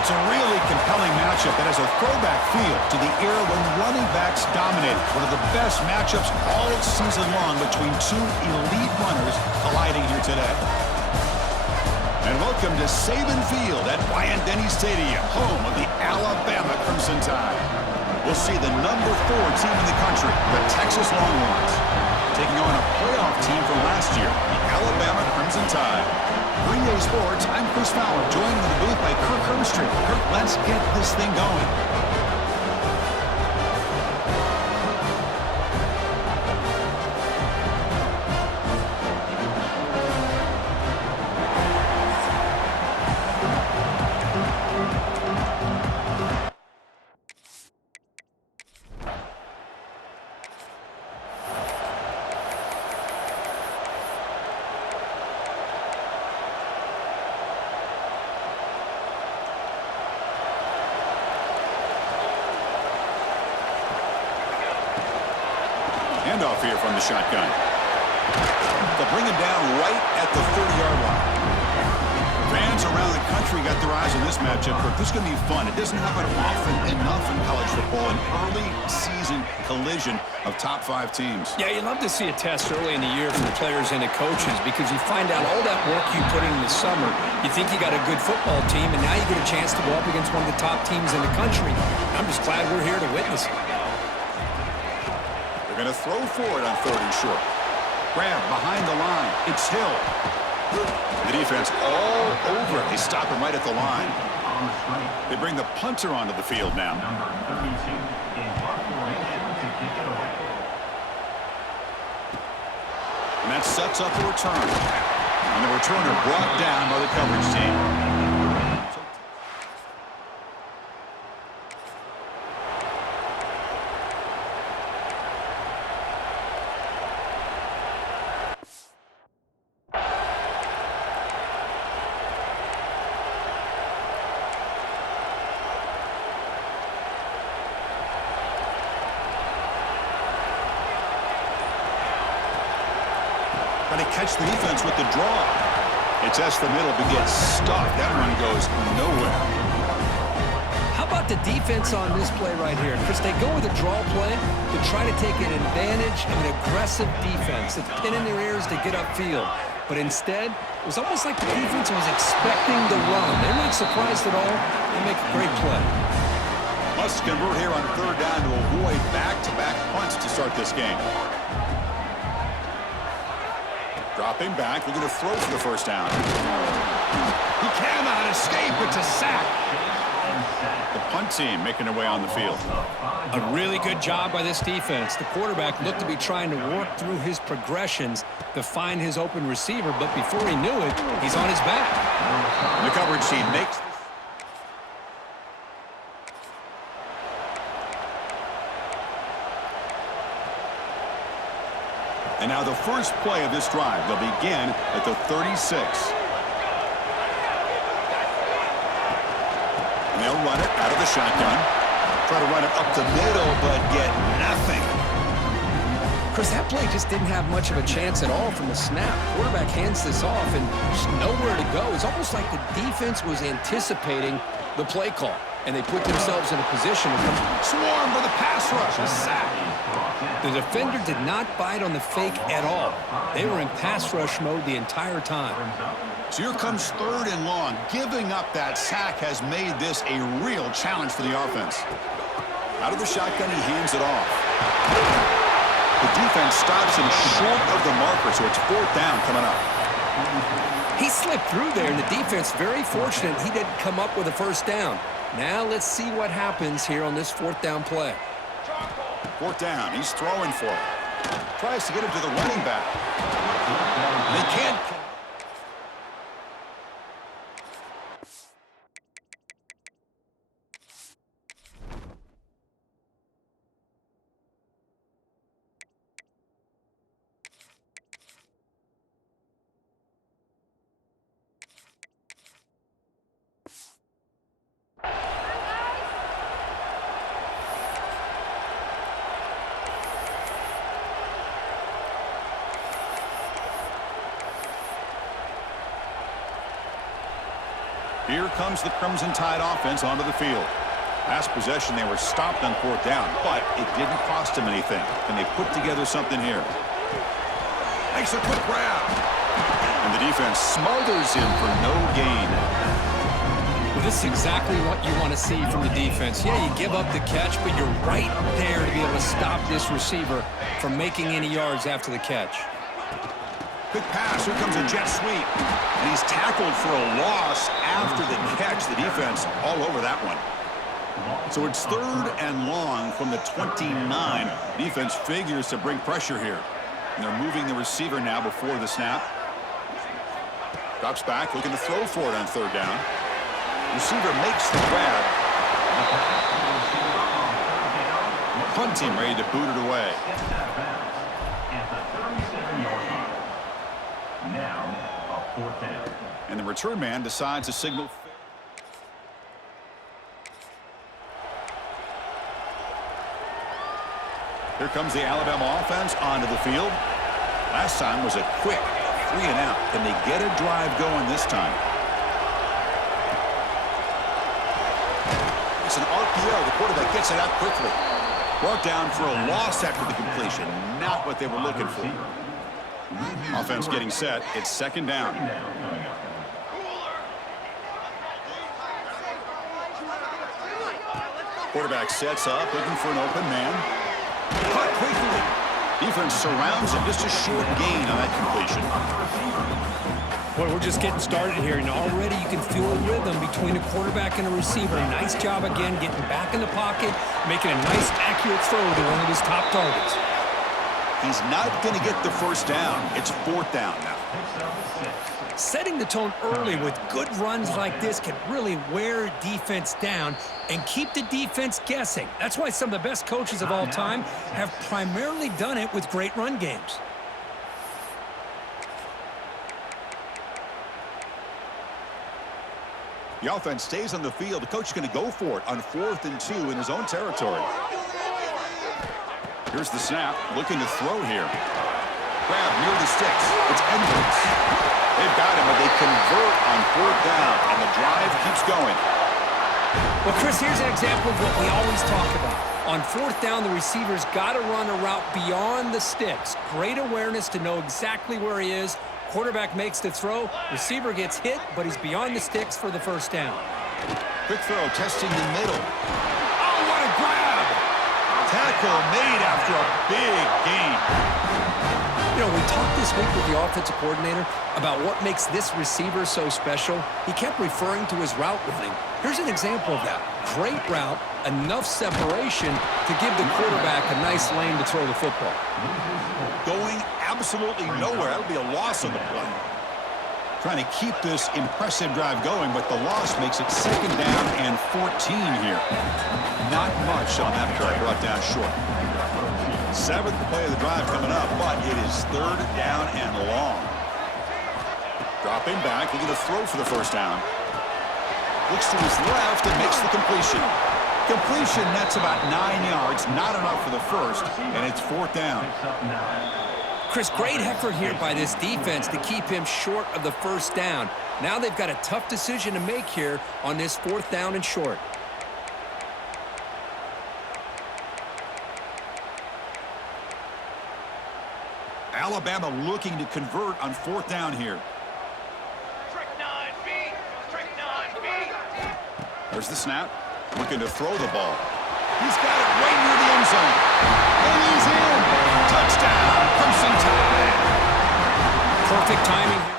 It's a really compelling matchup that has a throwback feel to the era when running backs dominated. One of the best matchups all season long between two elite runners colliding here today. And welcome to Saban Field at Bryant-Denny Stadium, home of the Alabama Crimson Tide. We'll see the number 4 team in the country, the Texas Longhorns, taking on a playoff team from last year, the Alabama Crimson Tide. For EA Sports, I'm Chris Fowler, joined in the booth by Kirk Herbstreit. Kirk, let's get this thing going. Handoff here from the shotgun. They'll bring him down right at the 30-yard line. Fans around the country got their eyes on this matchup, but this is going to be fun. It doesn't happen often enough in college football, an early season collision of top 5 teams. Yeah, you love to see a test early in the year from the players and the coaches because you find out all that work you put in the summer. You think you got a good football team, and now you get a chance to go up against one of the top teams in the country. I'm just glad we're here to witness it. Going to throw for it on 3rd and short. Grab behind the line. It's Hill. The defense all over it. They stop him right at the line. They bring the punter onto the field now. And that sets up a return. And the returner brought down by the coverage team. Trying to catch the defense with the draw. It tests the middle but gets stuck. That one goes nowhere. How about the defense on this play right here? Chris, they go with a draw play to try to take an advantage of an aggressive defense. It's pinning their ears to get upfield. But instead, it was almost like the defense was expecting the run. They're not surprised at all. They make a great play. Must convert here on third down to avoid back-to-back punts to start this game. Dropping back, looking to throw for the first down. He cannot escape. It's a sack. The punt team making their way on the field. A really good job by this defense. The quarterback looked to be trying to work through his progressions to find his open receiver, but before he knew it, he's on his back. The coverage team makes... And now the first play of this drive. They'll begin at the 36. And they'll run it out of the shotgun. Try to run it up the middle, but get nothing. Chris, that play just didn't have much of a chance at all from the snap. Quarterback hands this off, and there's nowhere to go. It's almost like the defense was anticipating the play call, and they put themselves in a position to come. Swarm for the pass rush. A sack. The defender did not bite on the fake at all. They were in pass rush mode the entire time. So here comes third and long. Giving up that sack has made this a real challenge for the offense. Out of the shotgun, he hands it off. The defense stops him short of the marker, so it's fourth down coming up. He slipped through there, and the defense very fortunate he didn't come up with a first down. Now let's see what happens here on this fourth down play. Fourth down, he's throwing for it. Tries to get him to the running back. They can't. Here comes the Crimson Tide offense onto the field. Last possession, they were stopped on fourth down, but it didn't cost them anything. Can they put together something here? Makes a quick grab. And the defense smothers him for no gain. Well, this is exactly what you want to see from the defense. Yeah, you give up the catch, but you're right there to be able to stop this receiver from making any yards after the catch. Quick pass. Here comes a jet sweep. And he's tackled for a loss after the catch. The defense all over that one. So it's third and long from the 29. Defense figures to bring pressure here. And they're moving the receiver now before the snap. Drops back, looking to throw for it on third down. Receiver makes the grab. Punt team ready to boot it away. And the return man decides to signal. Here comes the Alabama offense onto the field. Last time was a quick 3 and out. Can they get a drive going this time? It's an RPO. The quarterback gets it out quickly. Brought down for a loss after the completion. Not what they were looking for. Offense getting set. It's second down. Quarterback sets up, looking for an open man. Caught quickly. Defense surrounds him. Just a short gain on that completion. Boy, we're just getting started here, and already you can feel a rhythm between a quarterback and a receiver. Nice job again getting back in the pocket, making a nice, accurate throw to one of his top targets. He's not going to get the first down. It's 4th down now. Setting the tone early with good runs like this can really wear defense down and keep the defense guessing. That's why some of the best coaches of all time have primarily done it with great run games. The offense stays on the field. The coach is going to go for it on 4th and 2 in his own territory. Here's the snap. Looking to throw here. Grab near the sticks. It's Edwards. They've got him, but they convert on 4th down, and the drive keeps going. Well, Chris, here's an example of what we always talk about. On 4th down, the receiver's got to run a route beyond the sticks. Great awareness to know exactly where he is. Quarterback makes the throw. Receiver gets hit, but he's beyond the sticks for the first down. Quick throw, testing the middle. Oh, what a grab! Tackle made after a big gain. You know, we talked this week with the offensive coordinator about what makes this receiver so special. He kept referring to his route running. Here's an example of that. Great route, enough separation to give the quarterback a nice lane to throw the football. Going absolutely nowhere. That'll be a loss on the play. Trying to keep this impressive drive going, but the loss makes it 2nd down and 14 here. Not much on that play, brought down short. 7th play of the drive coming up, but it is 3rd down and long. Dropping back, looking to throw for the first down. Looks to his left and makes the completion. Completion, that's about 9 yards, not enough for the first, and it's 4th down. Chris, great effort here by this defense to keep him short of the first down. Now they've got a tough decision to make here on this 4th down and short. Alabama looking to convert on 4th down here. There's the snap. Looking to throw the ball. He's got it right near the end zone. And he's in. Touchdown. Crimson Tide. Perfect timing here.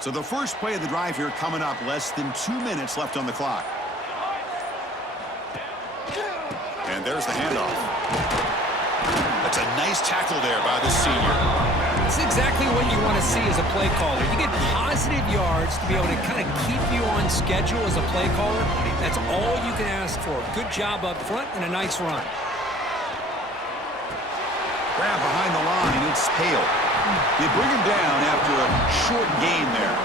So the first play of the drive here coming up, less than 2 minutes left on the clock. And there's the handoff. That's a nice tackle there by the senior. It's exactly what you want to see as a play caller. You get positive yards to be able to kind of keep you on schedule as a play caller. That's all you can ask for. Good job up front and a nice run. Grab behind the line, it's Hale. They bring him down after a short gain there.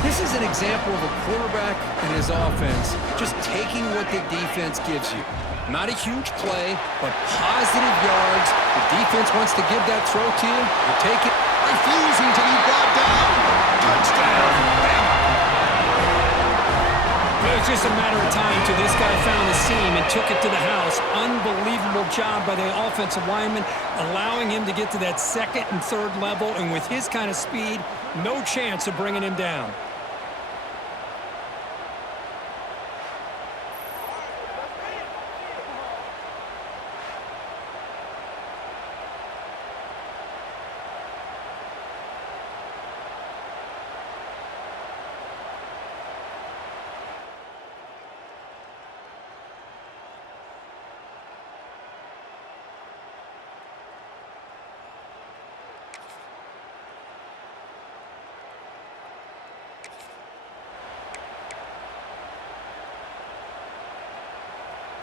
This is an example of a quarterback and his offense just taking what the defense gives you. Not a huge play, but positive yards. The defense wants to give that throw to you. You take it. Refusing to be brought down. Touchdown, Bama. It was just a matter of time till this guy found the seam and took it to the house. Unbelievable job by the offensive lineman, allowing him to get to that 2nd and 3rd level, and with his kind of speed, no chance of bringing him down.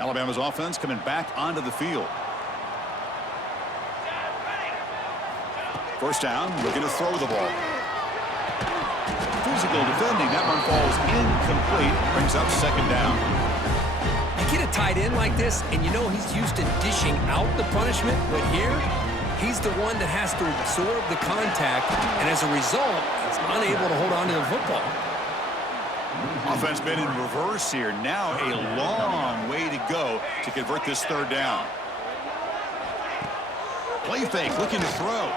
Alabama's offense coming back onto the field. First down, looking to throw the ball. Physical defending, that one falls incomplete, brings up 2nd down. You get a tight end like this, and you know he's used to dishing out the punishment, but here, he's the one that has to absorb the contact, and as a result, he's unable to hold on to the football. Offense been in reverse here. Now a long way to go to convert this third down. Play fake, looking to throw.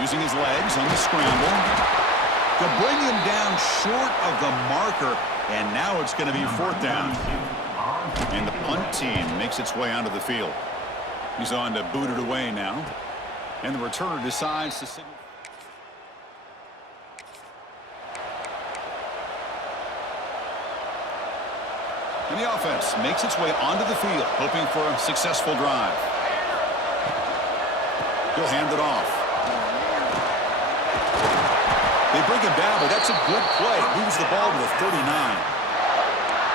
Using his legs on the scramble. They'll bring him down short of the marker, and now it's going to be fourth down. And the punt team makes its way onto the field. He's on to boot it away now. And the returner decides to signal. And the offense makes its way onto the field, hoping for a successful drive. He'll hand it off. They bring him down, but that's a good play. Moves the ball to the 39.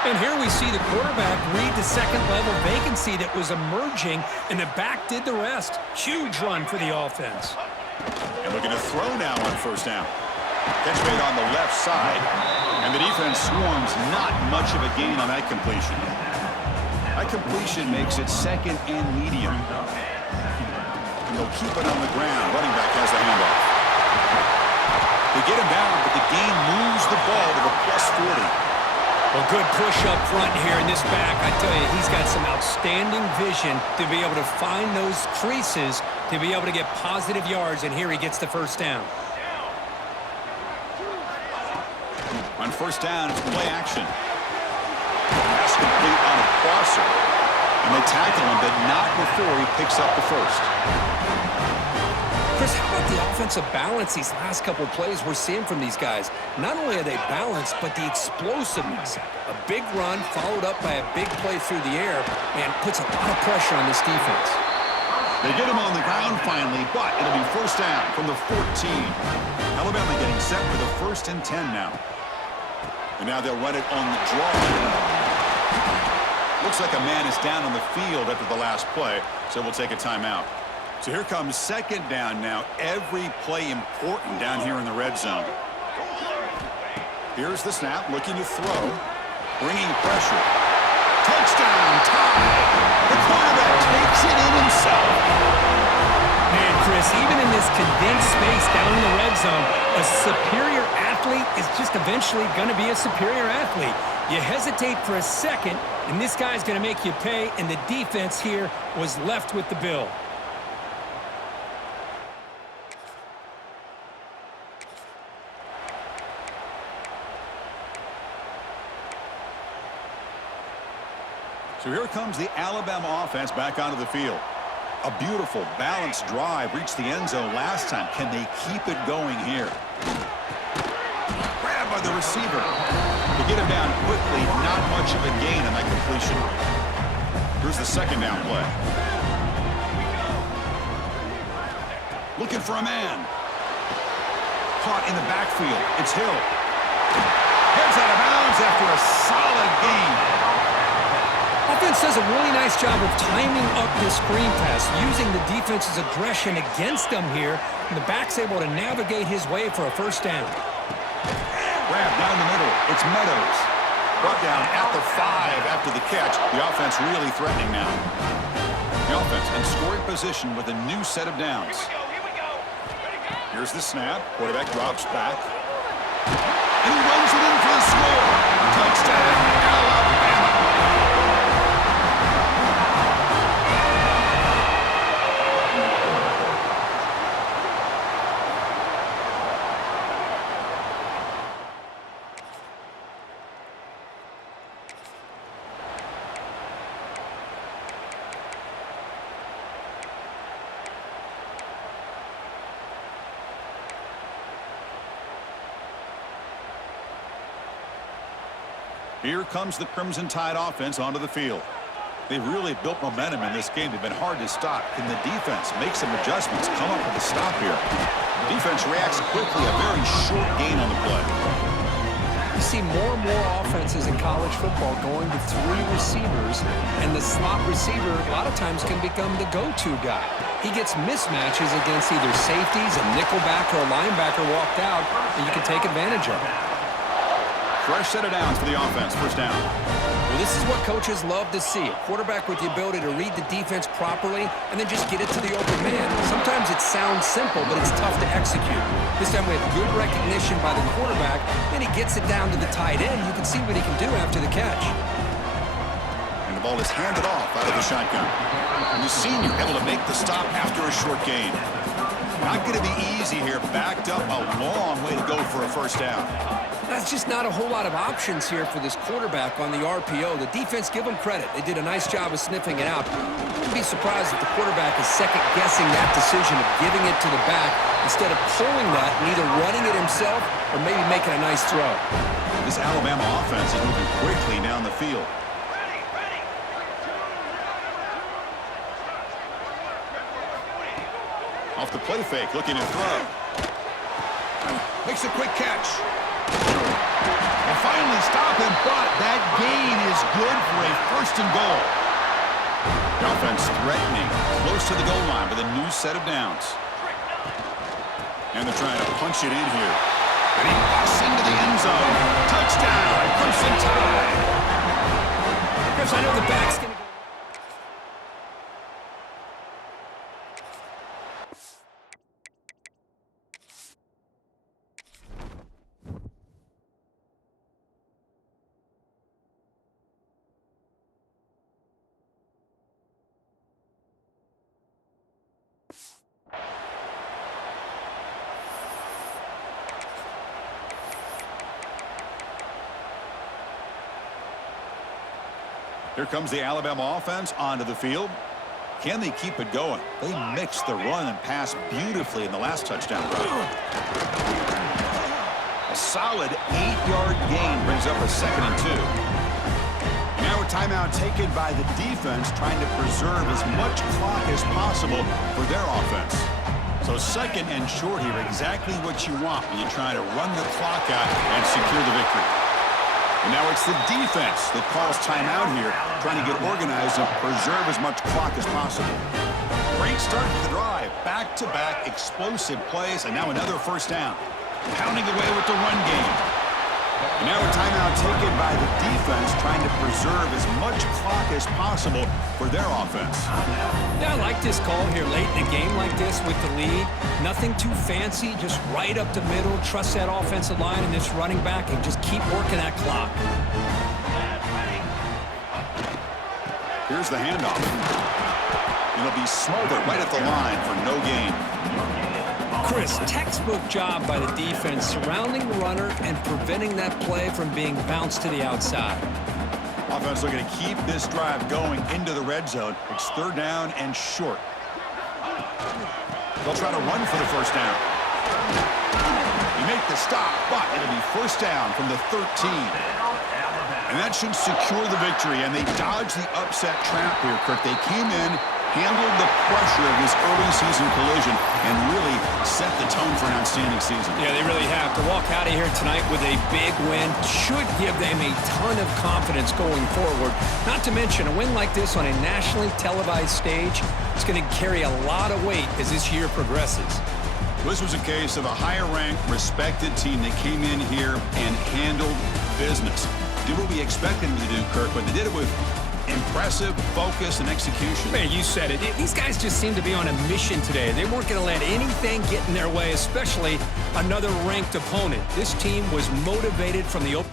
And here we see the quarterback read the second-level vacancy that was emerging, and the back did the rest. Huge run for the offense. And looking to throw now on first down. Catch made on the left side, and the defense swarms. Not much of a gain on that completion. That completion makes it second and medium. And they'll keep it on the ground. Running back has the handoff. They get him down, but the gain moves the ball to the +40. Well, good push up front here in this back. I tell you, he's got some outstanding vision to be able to find those creases, to be able to get positive yards, and here he gets the first down. On first down, it's play action. Pass complete on a crosser. And they tackle him, but not before he picks up the first. Chris, how about the offensive balance these last couple of plays we're seeing from these guys? Not only are they balanced, but the explosiveness. A big run followed up by a big play through the air, and puts a lot of pressure on this defense. They get him on the ground finally, but it'll be first down from the 14. Alabama getting set for the 1st and 10 now. And now they'll run it on the draw. Looks like a man is down on the field after the last play, so we'll take a timeout. So here comes second down now. Every play important down here in the red zone. Here's the snap, looking to throw. Bringing pressure. Touchdown, tie. The quarterback takes it in himself. Man, Chris, even in this condensed space down in the red zone, a superior athlete is just eventually going to be a superior athlete. You hesitate for a second, and this guy's going to make you pay, and the defense here was left with the bill. So here comes the Alabama offense back onto the field. A beautiful, balanced drive reached the end zone last time. Can they keep it going here? Grabbed by the receiver. To get him down quickly, not much of a gain on that completion. Here's the second down play. Looking for a man. Caught in the backfield. It's Hill. Heads out of bounds after a solid gain. Offense does a really nice job of timing up this screen pass, using the defense's aggression against them here, and the back's able to navigate his way for a first down. Grab down the middle. It's Meadows. Brought down at the 5 after the catch. The offense really threatening now. The offense in scoring position with a new set of downs. Here's the snap. Quarterback drops back. And he runs it in for the score. Touchdown, Alabama. Here comes the Crimson Tide offense onto the field. They've really built momentum in this game. They've been hard to stop. Can the defense make some adjustments, come up with a stop here? The defense reacts quickly, a very short gain on the play. You see more and more offenses in college football going to 3 receivers, and the slot receiver a lot of times can become the go-to guy. He gets mismatches against either safeties, a nickelback, or a linebacker walked out, and you can take advantage of it. Fresh set of downs for the offense. First down. Well, this is what coaches love to see. A quarterback with the ability to read the defense properly and then just get it to the open man. Sometimes it sounds simple, but it's tough to execute. This time we have good recognition by the quarterback, then he gets it down to the tight end. You can see what he can do after the catch. And the ball is handed off out of the shotgun. And the senior able to make the stop after a short gain. Not going to be easy here. Backed up a long way to go for a first down. That's just not a whole lot of options here for this quarterback on the RPO. The defense, give them credit. They did a nice job of sniffing it out. I wouldn't be surprised if the quarterback is second-guessing that decision of giving it to the back instead of pulling that and either running it himself or maybe making a nice throw. This Alabama offense is moving quickly down the field. Off the play fake, looking to throw. Makes a quick catch. And finally stop him, but that gain is good for a first and goal. The offense threatening, close to the goal line with a new set of downs. And they're trying to punch it in here. And he busts into the end zone. Touchdown, Crimson Tide. Chris, I know the back's going to go. Here comes the Alabama offense onto the field. Can they keep it going? They mixed the run and pass beautifully in the last touchdown run. A solid 8-yard gain brings up a 2nd and 2. Now a timeout taken by the defense, trying to preserve as much clock as possible for their offense. So 2nd and short here, exactly what you want when you're trying to run the clock out and secure the victory. And now it's the defense that calls timeout here, trying to get organized and preserve as much clock as possible. Great start to the drive. Back-to-back explosive plays, and now another first down. Pounding away with the run game. And now a timeout taken by the defense, trying to preserve as much clock as possible for their offense. Yeah, I like this call here late in a game like this with the lead. Nothing too fancy, just right up the middle. Trust that offensive line and this running back and just keep working that clock. Here's the handoff. It'll be smothered right at the line for no gain. Chris, textbook job by the defense surrounding the runner and preventing that play from being bounced to the outside. Offense looking to keep this drive going into the red zone. It's 3rd down and short. They'll try to run for the first down. They make the stop, but it'll be first down from the 13. And that should secure the victory, and they dodge the upset trap here, Kirk. They came in, handled the pressure of this early season collision, and really set the tone for an outstanding season. Yeah, they really have. To walk out of here tonight with a big win should give them a ton of confidence going forward. Not to mention, a win like this on a nationally televised stage is going to carry a lot of weight as this year progresses. This was a case of a higher-ranked, respected team that came in here and handled business. Did what we expected them to do, Kirk, but they did it with impressive focus and execution. Man, you said it. These guys just seem to be on a mission today. They weren't going to let anything get in their way, especially another ranked opponent. This team was motivated from the open.